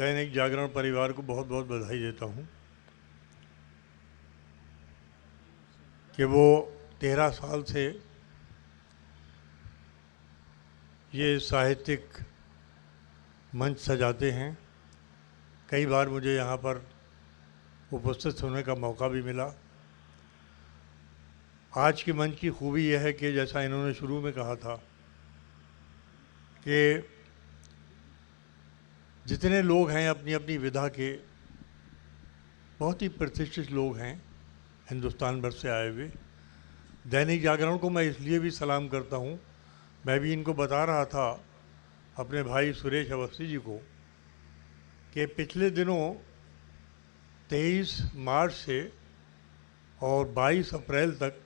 दैनिक जागरण परिवार को बहुत बहुत बधाई देता हूँ कि वो 13 साल से ये साहित्यिक मंच सजाते हैं। कई बार मुझे यहाँ पर उपस्थित होने का मौका भी मिला। आज के मंच की खूबी यह है कि जैसा इन्होंने शुरू में कहा था कि जितने लोग हैं अपनी अपनी विधा के बहुत ही प्रतिष्ठित लोग हैं हिंदुस्तान भर से आए हुए। दैनिक जागरण को मैं इसलिए भी सलाम करता हूँ, मैं भी इनको बता रहा था अपने भाई सुरेश अवस्थी जी को कि पिछले दिनों 23 मार्च से और 22 अप्रैल तक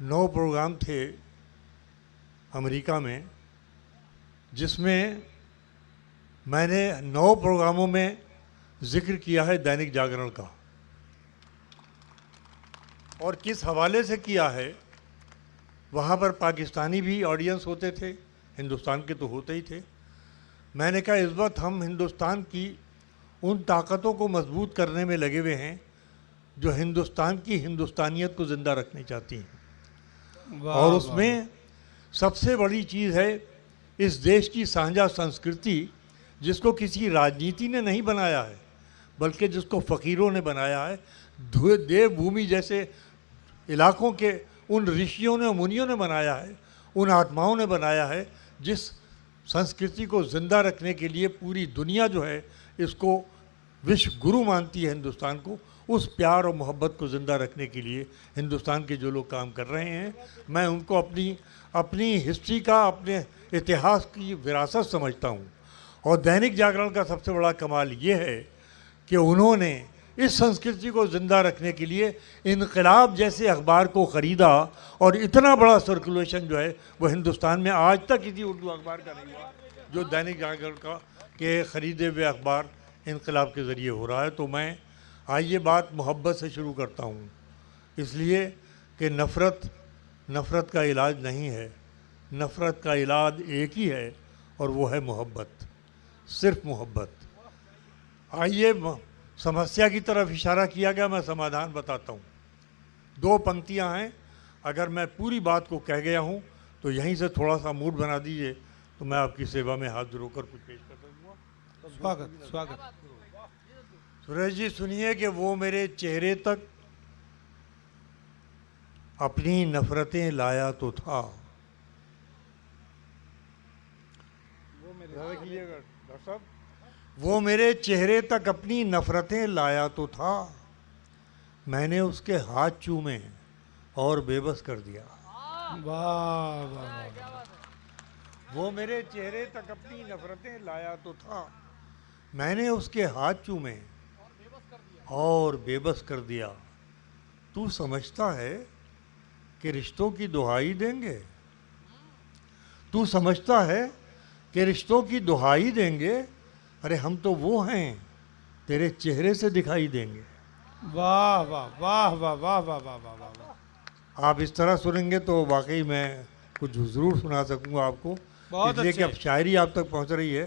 9 प्रोग्राम थे अमेरिका में, जिसमें मैंने 9 प्रोग्रामों में जिक्र किया है दैनिक जागरण का। और किस हवाले से किया है, वहाँ पर पाकिस्तानी भी ऑडियंस होते थे, हिंदुस्तान के तो होते ही थे। मैंने कहा इस वक्त हम हिंदुस्तान की उन ताकतों को मजबूत करने में लगे हुए हैं जो हिंदुस्तान की हिंदुस्तानियत को ज़िंदा रखनी चाहती हैं। और उसमें सबसे बड़ी चीज़ है इस देश की साझा संस्कृति, जिसको किसी राजनीति ने नहीं बनाया है बल्कि जिसको फ़कीरों ने बनाया है। देवभूमि जैसे इलाकों के उन ऋषियों ने, मुनियों ने बनाया है, उन आत्माओं ने बनाया है, जिस संस्कृति को ज़िंदा रखने के लिए पूरी दुनिया जो है इसको विश्व गुरु मानती है हिंदुस्तान को। उस प्यार और मोहब्बत को ज़िंदा रखने के लिए हिंदुस्तान के जो लोग काम कर रहे हैं, मैं उनको अपनी हिस्ट्री का, अपने इतिहास की विरासत समझता हूँ। और दैनिक जागरण का सबसे बड़ा कमाल ये है कि उन्होंने इस संस्कृति को ज़िंदा रखने के लिए इनकलाब जैसे अखबार को ख़रीदा और इतना बड़ा सर्कुलेशन जो है वो हिंदुस्तान में आज तक किसी उर्दू अखबार का नहीं हुआ जो दैनिक जागरण का के ख़रीदे हुए अखबार इनकलाब के ज़रिए हो रहा है। तो मैं आइए बात मोहब्बत से शुरू करता हूँ, इसलिए कि नफ़रत का इलाज नहीं है, नफ़रत का इलाज एक ही है और वो है मोहब्बत, सिर्फ मोहब्बत। आइए, समस्या की तरफ इशारा किया गया, मैं समाधान बताता हूँ। 2 पंक्तियाँ हैं, अगर मैं पूरी बात को कह गया हूँ तो यहीं से थोड़ा सा मूड बना दीजिए तो मैं आपकी सेवा में हाथ जोड़कर कुछ पेश कर दूँगा। स्वागत। सुरेश जी सुनिए कि वो मेरे चेहरे तक अपनी नफ़रतें लाया तो था। वो मेरे चेहरे तक अपनी नफ़रतें लाया तो था, मैंने उसके हाथ चूमे और बेबस कर दिया। वाह वाह। वो मेरे चेहरे तक अपनी नफ़रतें लाया तो था, मैंने उसके हाथ चूमे और बेबस कर दिया। तू समझता है कि रिश्तों की दुहाई देंगे, तू समझता है कि रिश्तों की दुहाई देंगे, अरे हम तो वो हैं तेरे चेहरे से दिखाई देंगे। वाह वाह वाह वाह वाह वाह वाह वाह वाह। आप इस तरह सुनेंगे तो वाकई मैं कुछ ज़रूर सुना सकूंगा आपको, इसलिए कि अब शायरी आप तक पहुंच रही है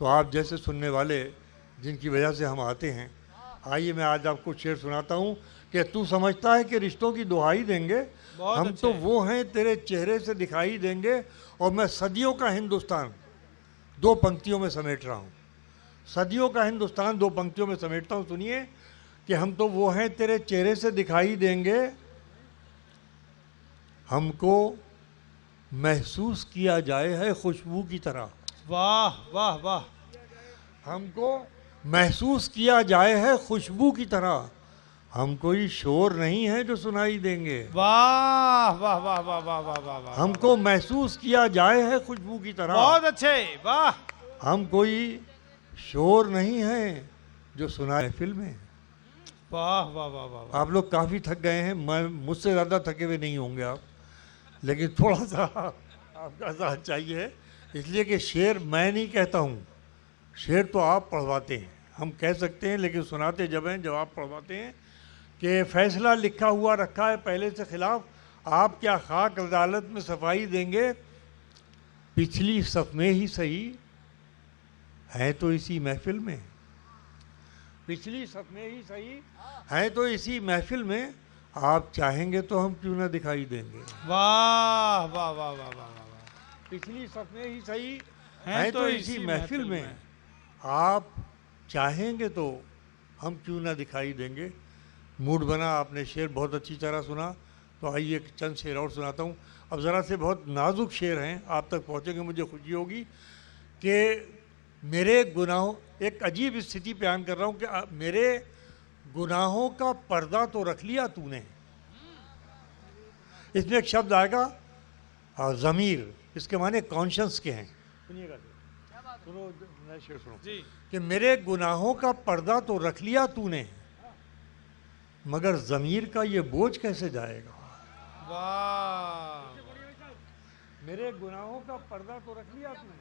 तो आप जैसे सुनने वाले जिनकी वजह से हम आते हैं। आइए मैं आज आपको शेर सुनाता हूँ कि तू समझता है कि रिश्तों की दुहाई देंगे, हम तो वो हैं तेरे चेहरे से दिखाई देंगे। और मैं सदियों का हिंदुस्तान 2 पंक्तियों में समेट रहा हूँ, सदियों का हिंदुस्तान 2 पंक्तियों में समेटता हूँ। सुनिए कि हम तो वो हैं तेरे चेहरे से दिखाई देंगे, हमको महसूस किया जाए है खुशबू की तरह। वाह वाह वाह। हमको महसूस किया जाए है खुशबू की तरह, हम कोई शोर नहीं है जो सुनाई देंगे। वाह वाह वाह वाह वाह वाह वाह वाह। हमको महसूस किया जाए है खुशबू की तरह, बहुत अच्छे, वाह। हम कोई शोर नहीं है जो सुनाए महफिल में। वाह वाह वाह वाह। आप लोग काफ़ी थक गए हैं, मैं मुझसे ज़्यादा थके हुए नहीं होंगे आप, लेकिन थोड़ा सा आपका साथ चाहिए, इसलिए कि शेर मैं नहीं कहता हूँ, शेर तो आप पढ़वाते हैं, हम कह सकते हैं लेकिन सुनाते जब हैं जब आप पढ़वाते हैं कि फैसला लिखा हुआ रखा है पहले से खिलाफ, आप क्या खाक अदालत में सफाई देंगे, पिछली सफ में ही सही हैं तो इसी महफिल में, पिछली सत में ही सही, हैं तो इसी महफिल में, आप चाहेंगे तो हम क्यों ना दिखाई देंगे। वाह वाह वाह वाह वाह वाह। पिछली सत में ही सही, हैं तो इसी महफिल में, आप चाहेंगे तो हम क्यों ना दिखाई देंगे। मूड बना, आपने शेर बहुत अच्छी तरह सुना, तो आइए एक चंद शेर और सुनाता हूँ। अब ज़रा से बहुत नाजुक शेर हैं, आप तक पहुँचेंगे, मुझे खुशी होगी कि मेरे गुनाहों, एक अजीब स्थिति बयान कर रहा हूँ कि मेरे गुनाहों का पर्दा तो रख लिया तूने। इसमें एक शब्द आएगा ज़मीर, इसके माने कॉन्शियस के हैं। सुनिएगा, सुनो नया शेर सुनो जी। कि मेरे गुनाहों का पर्दा तो रख लिया तूने, मगर ज़मीर का ये बोझ कैसे जाएगा। वाह। मेरे गुनाहों का पर्दा तो रख लिया तूने,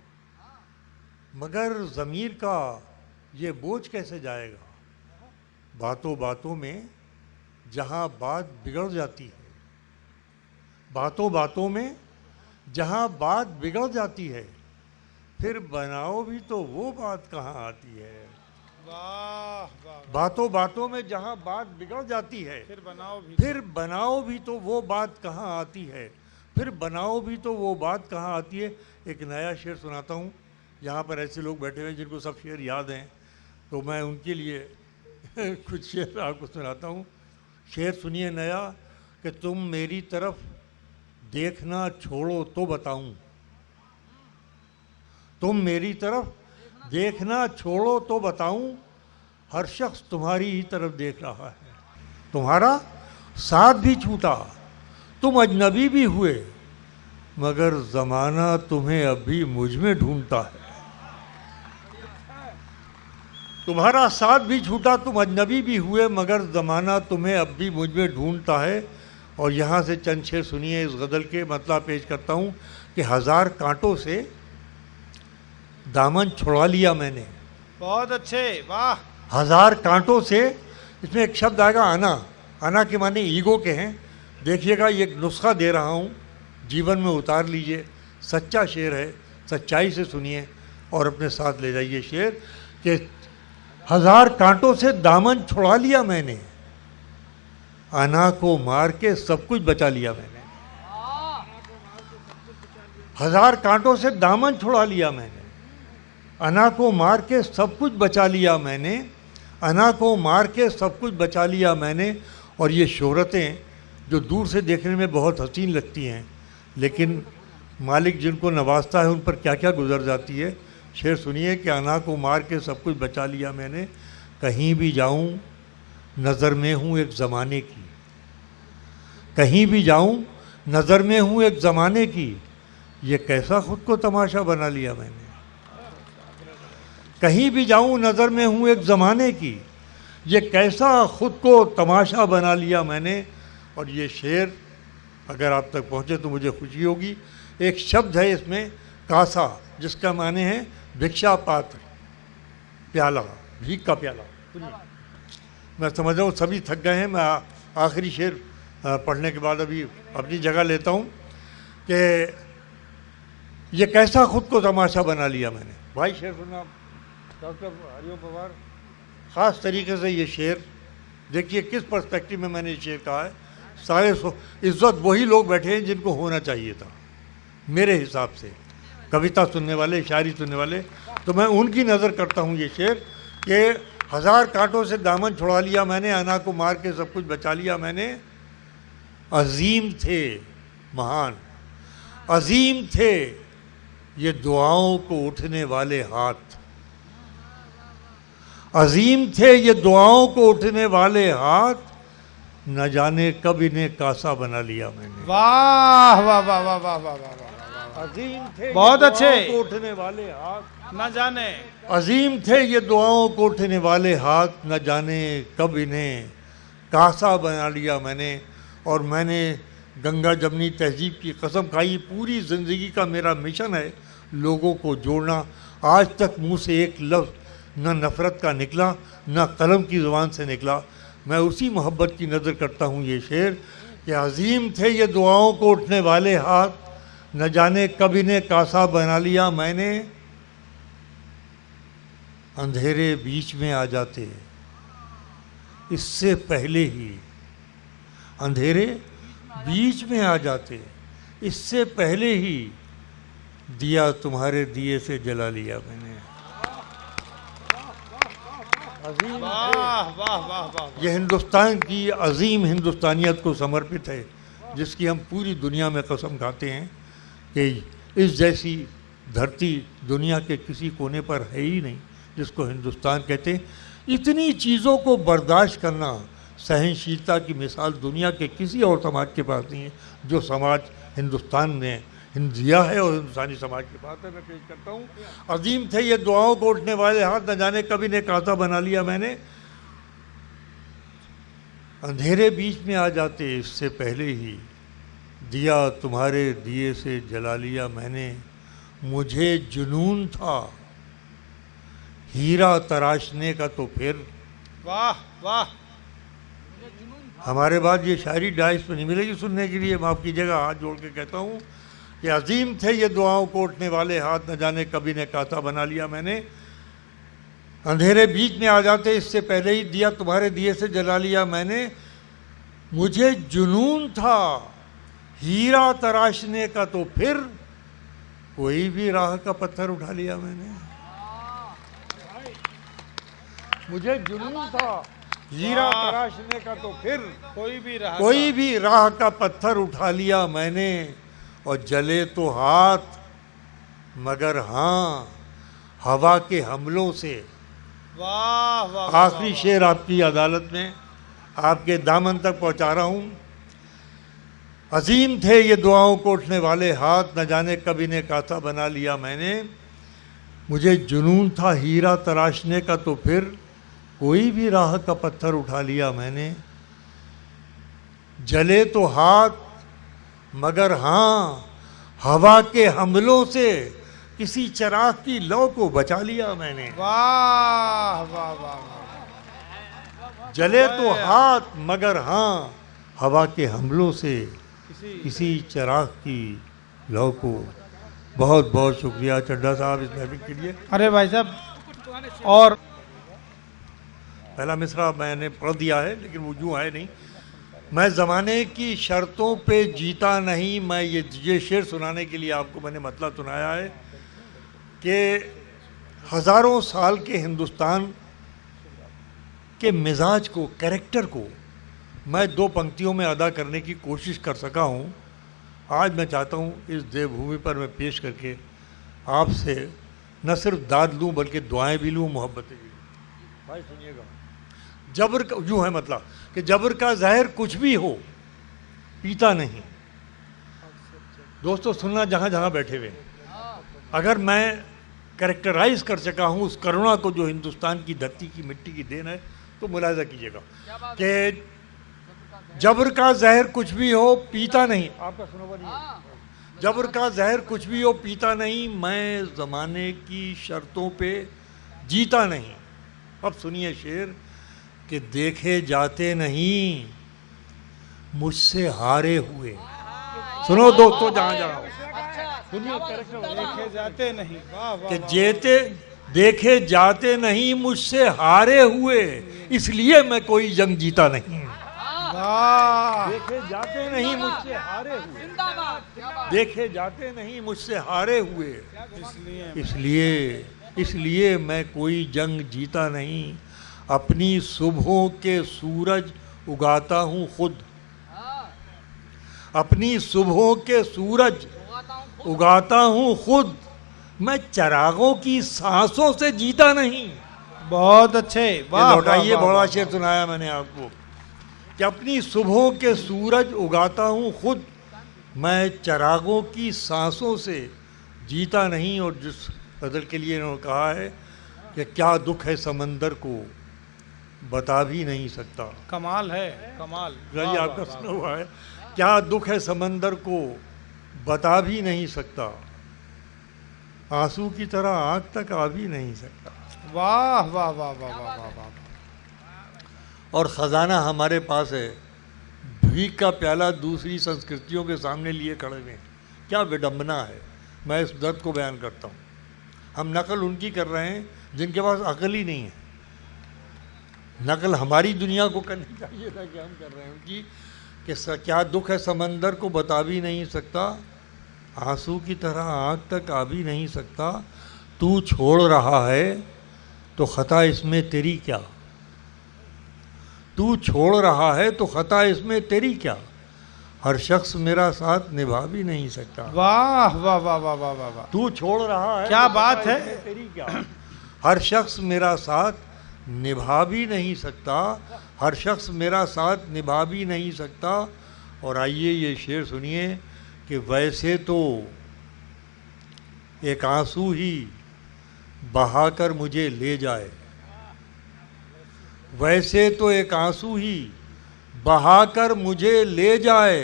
मगर ज़मीर का ये बोझ कैसे जाएगा। बातों बातों में जहाँ बात बिगड़ जाती है, बातों बातों में जहाँ बात बिगड़ जाती है, फिर बनाओ भी तो वो बात कहाँ आती है। वाह वाह। बातों बातों में जहाँ बात बिगड़ जाती है, फिर बनाओ भी तो वो बात कहाँ आती है, फिर बनाओ भी तो वो बात कहाँ आती है। एक नया शेर सुनाता हूँ। यहाँ पर ऐसे लोग बैठे हुए हैं जिनको सब शेर याद हैं, तो मैं उनके लिए कुछ शेर आपको सुनाता हूँ। शेर सुनिए नया कि तुम मेरी तरफ देखना छोड़ो तो बताऊँ, तुम मेरी तरफ देखना छोड़ो तो बताऊँ, हर शख्स तुम्हारी ही तरफ देख रहा है। तुम्हारा साथ भी छूटा, तुम अजनबी भी हुए, मगर ज़माना तुम्हें अभी मुझ में ढूंढता है। तुम्हारा साथ भी छूटा, तुम अजनबी भी हुए, मगर ज़माना तुम्हें अब भी मुझ में ढूंढता है। और यहाँ से चंद शेर सुनिए इस गज़ल के, मतलब पेश करता हूँ कि 1000 कांटों से दामन छुड़ा लिया मैंने। बहुत अच्छे, वाह। 1000 कांटों से, इसमें एक शब्द आएगा आना, आना के माने ईगो के हैं। देखिएगा, ये एक नुस्खा दे रहा हूँ, जीवन में उतार लीजिए, सच्चा शेर है, सच्चाई से सुनिए और अपने साथ ले जाइए शेर कि 1000 कांटों से दामन छुड़ा लिया मैंने, अना को मार के सब कुछ बचा लिया मैंने। 1000 कांटों से दामन छुड़ा लिया मैंने, अना को मार के सब कुछ बचा लिया मैंने, अना को मार के सब कुछ बचा लिया मैंने। और ये शोहरतें जो दूर से देखने में बहुत हसीन लगती हैं, लेकिन मालिक जिनको नवाजता है उन पर क्या क्या गुजर जाती है। शेर सुनिए कि अना को मार के सब कुछ बचा लिया मैंने, कहीं भी जाऊं नज़र में हूँ एक ज़माने की, कहीं भी जाऊं नज़र में हूँ एक ज़माने की, ये कैसा खुद को तमाशा बना लिया मैंने। कहीं भी जाऊं नज़र में हूँ एक ज़माने की, ये कैसा खुद को तमाशा बना लिया मैंने। और ये शेर अगर आप तक पहुँचे तो मुझे खुशी होगी। एक शब्द है इसमें कासा, जिसका माने है भिक्षा पात्र, प्याला, भीख का प्याला। मैं समझ रहा हूँ सभी थक गए हैं, मैं आखिरी शेर पढ़ने के बाद अभी अपनी जगह लेता हूँ कि ये कैसा खुद को तमाशा बना लिया मैंने। भाई शेर सुनना डॉक्टर हरिओम पवार, ख़ास तरीके से ये शेर देखिए किस पर्सपेक्टिव में मैंने ये शेर कहा है। सारे इज्जत वही लोग बैठे हैं जिनको होना चाहिए था मेरे हिसाब से, कविता सुनने वाले, शायरी सुनने वाले। तो मैं उनकी नज़र करता हूँ ये शेर कि 1000 कांटों से दामन छुड़ा लिया मैंने, अना को मार के सब कुछ बचा लिया मैंने। अजीम थे महान, अजीम थे ये दुआओं को उठने वाले हाथ, अजीम थे ये दुआओं को उठने वाले हाथ, न जाने कब इन्हें कासा बना लिया मैंने। वाह वाह वाह वाह वाह वाह वाह। अजीम थे बहुत अच्छे, को उठने वाले हाथ, न जाने, अजीम थे ये दुआओं को उठने वाले हाथ, न जाने कब इन्हें कासा बना लिया मैंने। और मैंने गंगा जमनी तहजीब की कसम खाई, पूरी ज़िंदगी का मेरा मिशन है लोगों को जोड़ना। आज तक मुंह से एक लफ्ज़ न नफ़रत का निकला, न कलम की ज़ुबान से निकला। मैं उसी मोहब्बत की नज़र करता हूँ ये शेर कि अजीम थे ये दुआओं को उठने वाले हाथ, न जाने कब इन्हें कासा बना लिया मैंने। अंधेरे बीच में आ जाते इससे पहले ही, अंधेरे बीच में आ जाते इससे पहले ही दिया तुम्हारे दिए से जला लिया मैंने। वाह वाह वाह वाह। ये हिंदुस्तान की अजीम हिंदुस्तानियत को समर्पित है, जिसकी हम पूरी दुनिया में कसम खाते हैं कि इस जैसी धरती दुनिया के किसी कोने पर है ही नहीं जिसको हिंदुस्तान कहते हैं। इतनी चीज़ों को बर्दाश्त करना, सहनशीलता की मिसाल दुनिया के किसी और समाज के पास नहीं है जो समाज हिंदुस्तान ने दिया है। और हिंदुस्तानी समाज की बात है, मैं पेश करता हूँ। अजीम थे ये दुआओं को उठने वाले हाथ, न जाने कभी ने कांटा बना लिया मैंने। अंधेरे बीच में आ जाते इससे पहले ही दिया तुम्हारे दिए से जला लिया मैंने। मुझे जुनून था हीरा तराशने का तो फिर। वाह वाह। हमारे बाद ये शायरी डाइस पे नहीं मिलेगी सुनने के लिए, माफ़ कीजिएगा, हाथ जोड़ के कहता हूँ कि अजीम थे ये दुआओं को उठने वाले हाथ, न जाने कभी ने कांटा बना लिया मैंने। अंधेरे बीच में आ जाते इससे पहले ही दिया तुम्हारे दिए से जला लिया मैंने। मुझे जुनून था हीरा तराशने का तो फिर कोई भी राह का पत्थर उठा लिया मैंने। मुझे जुनून था हीरा तराशने का तो फिर कोई भी राह का पत्थर उठा लिया मैंने। और जले तो हाथ मगर हाँ हवा के हमलों से। वाह वाह। आखिरी शेर आपकी अदालत में आपके दामन तक पहुंचा रहा हूं। अजीम थे ये दुआओं को उठने वाले हाथ, न जाने कभी ने कांटा बना लिया मैंने। मुझे जुनून था हीरा तराशने का तो फिर कोई भी राह का पत्थर उठा लिया मैंने। जले तो हाथ मगर हाँ हवा के हमलों से किसी चिराग की लौ को बचा लिया मैंने। वाह वाह वाह। जले तो हाथ मगर हाँ हवा के हमलों से किसी चिराग की लौ को। बहुत बहुत शुक्रिया चड्ढा साहब इस महफिल के लिए। अरे भाई साहब, और पहला मिसरा मैंने पढ़ दिया है लेकिन वो यूँ है नहीं। मैं ज़माने की शर्तों पे जीता नहीं। मैं ये शेर सुनाने के लिए आपको मैंने मतलब सुनाया है कि हज़ारों साल के हिंदुस्तान के मिजाज को, कैरेक्टर को मैं दो पंक्तियों में अदा करने की कोशिश कर सका हूँ। आज मैं चाहता हूँ इस देवभूमि पर मैं पेश करके आपसे न सिर्फ दाद लूँ बल्कि दुआएं भी लूँ, मोहब्बतें भी लूँ। भाई सुनिएगा, जबर का यूँ है मतलब कि जबर का जहर कुछ भी हो पीता नहीं। दोस्तों सुनना जहाँ जहाँ बैठे हुए, अगर मैं कैरेक्टराइज कर सका हूँ उस करुणा को जो हिंदुस्तान की धरती की मिट्टी की देन है, तो मुलाजा कीजिएगा कि जबर का जहर कुछ भी हो पीता नहीं। आपका सुना नहीं है। जबर का जहर कुछ भी हो पीता नहीं, मैं ज़माने की शर्तों पे जीता नहीं। अब सुनिए शेर कि देखे जाते नहीं मुझसे हारे हुए। सुनो दोस्तों जहाँ जहाँ सुनिए, देखे जाते नहीं। वाह वाह। कि देखे जाते नहीं मुझसे हारे हुए, इसलिए मैं कोई जंग जीता नहीं। वाह। देखे जाते नहीं मुझसे हारे हुए, देखे जाते नहीं मुझसे हारे हुए, इसलिए मैं कोई जंग जीता नहीं। अपनी सुबहों के सूरज उगाता हूँ खुद, अपनी सुबहों के सूरज उगाता हूँ खुद। मैं चरागों की सांसों से जीता नहीं। बहुत अच्छे। वाह। लौटाइए, बड़ा शेर सुनाया मैंने आपको कि अपनी सुबहों के सूरज उगाता हूँ खुद, मैं चरागों की सांसों से जीता नहीं। और जिस गज़ल के लिए इन्होंने कहा है कि क्या दुख है समंदर को बता भी नहीं सकता। कमाल है, कमाल। रही आपका सुना हुआ है, क्या दुख है समंदर को बता भी नहीं सकता, आंसू की तरह आँख तक आ भी नहीं सकता। वाह वाह वाह वाह वाह वाह वाह। और ख़जाना हमारे पास है, भीख का प्याला दूसरी संस्कृतियों के सामने लिए खड़े हुए। क्या विडंबना है। मैं इस दर्द को बयान करता हूँ। हम नकल उनकी कर रहे हैं जिनके पास अकल ही नहीं है। नकल हमारी दुनिया को करनी चाहिए था कि हम कर रहे हैं उनकी, कि क्या दुख है समंदर को बता भी नहीं सकता, आंसू की तरह आँख तक आ भी नहीं सकता, तू छोड़ रहा है तो खता इसमें तेरी क्या, तू छोड़ रहा है तो खता इसमें तेरी क्या, हर शख्स मेरा साथ निभा भी नहीं सकता। वाह वाह वाह वाह वाह वाह वाह, तू छोड़ रहा है क्या तो बात खता है। इसमें तेरी क्या, हर शख्स मेरा साथ निभा भी नहीं सकता, हर शख्स मेरा साथ निभा भी नहीं सकता। और आइए ये शेर सुनिए कि वैसे तो एक आंसू ही बहाकर मुझे ले जाए, वैसे तो एक आंसू ही बहाकर मुझे ले जाए,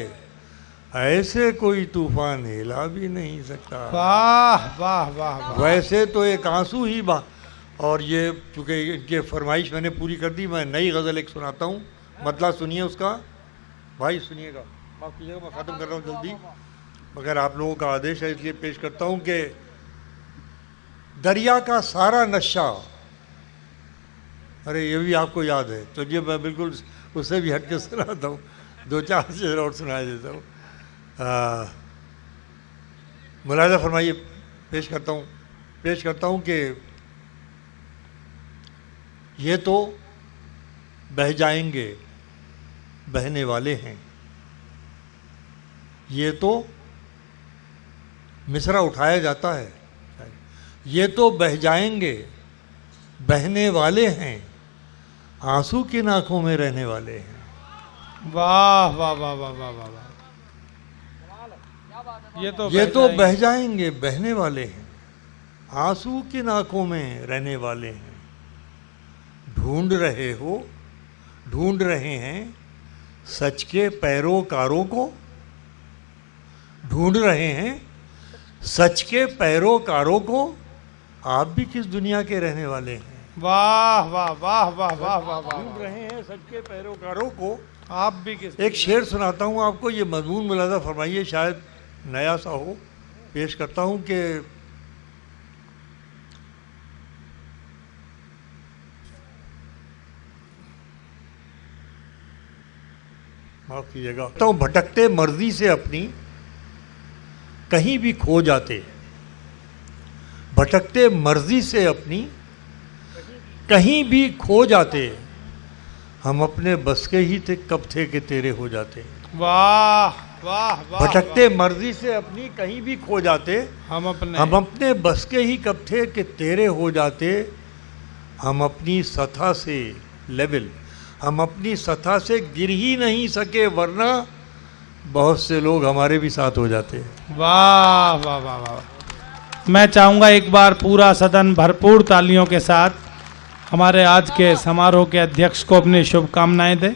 ऐसे कोई तूफान हिला भी नहीं सकता। वाह वाह वाह वाह, वैसे तो एक आंसू ही और ये चूँकि इनके फरमाइश मैंने पूरी कर दी, मैं नई गज़ल एक सुनाता हूँ, मतलब सुनिए उसका भाई, सुनिएगा, माफ़ कीजिएगा मैं ख़त्म कर रहा हूँ जल्दी, मगर आप लोगों का आदेश है इसलिए पेश करता हूँ कि दरिया का सारा नशा, अरे ये भी आपको याद है, तो ये मैं बिल्कुल उससे भी हट के सुनाता हूँ, दो चार शेर और सुना देता हूँ। मुलाज़ा फरमाइए, पेश करता हूँ कि ये तो बह जाएंगे बहने वाले हैं, ये तो मिसरा उठाया जाता है, ये तो बह जाएंगे बहने वाले हैं, आंसू की आंखों में रहने वाले हैं। वाह वाह वाह वाह वाह वाह वाह, ये तो बह जाएंगे बहने वाले हैं, आंसू की आंखों में रहने वाले हैं, ढूंढ रहे हैं सच के पैरोकारों को, ढूंढ रहे हैं सच के पैरोकारों को, आप भी किस दुनिया के रहने वाले हैं। वाह वाह वाह वाह वाह वाह वाह, ढूंढ रहे हैं सच के पैरोकारों को, आप भी किस। एक शेर सुनाता हूँ आपको, ये मजमून मुलाज़ा फरमाइए, शायद नया सा हो, पेश करता हूँ कि माफ कीजिएगा, तो भटकते मर्जी से अपनी कहीं भी खो जाते, भटकते मर्जी से अपनी कहीं भी खो जाते, हम अपने बस के ही थे कब थे कि तेरे हो जाते। वाह वाह वाह, भटकते मर्जी से अपनी कहीं भी खो जाते, हम अपने बस के ही कब थे कि तेरे हो जाते, हम अपनी सतह से लेवल, हम अपनी सतह से गिर ही नहीं सके, वरना बहुत से लोग हमारे भी साथ हो जाते। वाह वाह वाह वाह, मैं चाहूँगा एक बार पूरा सदन भरपूर तालियों के साथ हमारे आज के समारोह के अध्यक्ष को अपनी शुभकामनाएं दे।